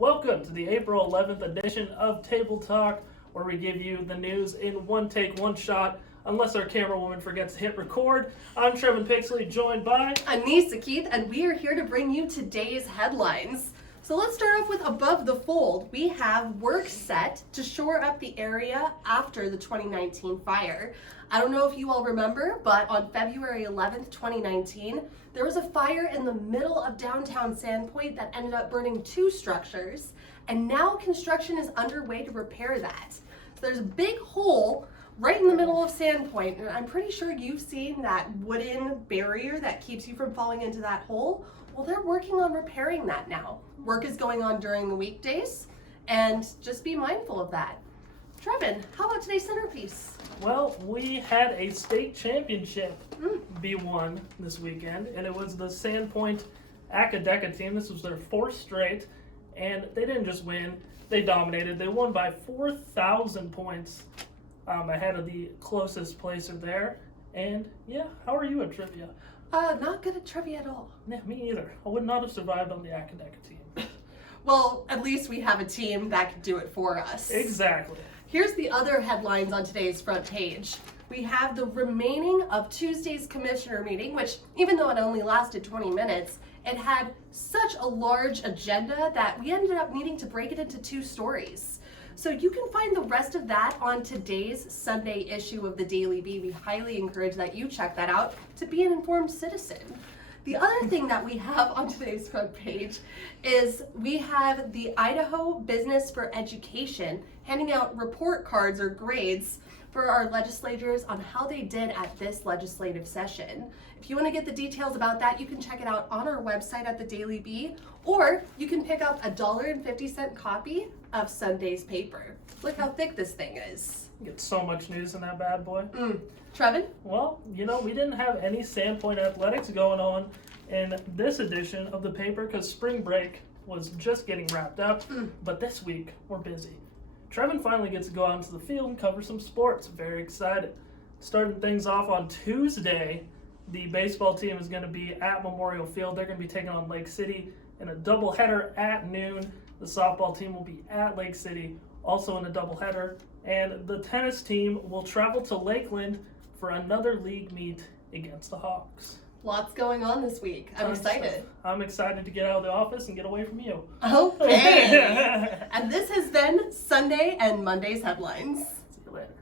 Welcome to the April 11th edition of Table Talk, where we give you the news in one take, one shot, unless our camera woman forgets to hit record. I'm Trevan Pixley, joined by Annisa Keith, and we are here to bring you today's headlines. So let's start off with above the fold. We have work set to shore up the area after the 2019 fire. I don't know if you all remember, but on February 11th, 2019, there was a fire in the middle of downtown Sandpoint that ended up burning 2 structures, and now construction is underway to repair that. So there's a big hole right in the middle of Sandpoint, and I'm pretty sure you've seen that wooden barrier that keeps you from falling into that hole. Well, they're working on repairing that now. Work is going on during the weekdays, and just be mindful of that. Trevan, how about today's centerpiece? Well, we had a state championship be won this weekend, and it was the Sandpoint Academic team. This was their 4th straight, and they didn't just win, they dominated. They won by 4,000 points ahead of the closest placer there. And yeah, how are you at trivia? Not good at trivia at all. Yeah, me either. I would not have survived on the academic team. Well, at least we have a team that can do it for us. Exactly. Here's the other headlines on today's front page. We have the remaining of Tuesday's commissioner meeting, which even though it only lasted 20 minutes, it had such a large agenda that we ended up needing to break it into 2 stories. So you can find the rest of that on today's Sunday issue of the Daily Bee. We highly encourage that you check that out to be an informed citizen. The other thing that we have on today's front page is we have the Idaho Business for Education handing out report cards or grades for our legislators on how they did at this legislative session. If you want to get the details about that, you can check it out on our website at the Daily Bee, or you can pick up a $1.50 copy of Sunday's paper. Look how thick this thing is. You get so much news in that bad boy. Trevan? Well, you know, we didn't have any Sandpoint athletics going on in this edition of the paper because spring break was just getting wrapped up, but this week we're busy. Trevan finally gets to go out into the field and cover some sports. Very excited. Starting things off on Tuesday, the baseball team is going to be at Memorial Field. They're going to be taking on Lake City in a doubleheader at noon. The softball team will be at Lake City, also in a doubleheader. And the tennis team will travel to Lakeland for another league meet against the Hawks. Lots going on this week. I'm excited. I'm excited to get out of the office and get away from you. Okay. And this has been Sunday and Monday's headlines. See you later.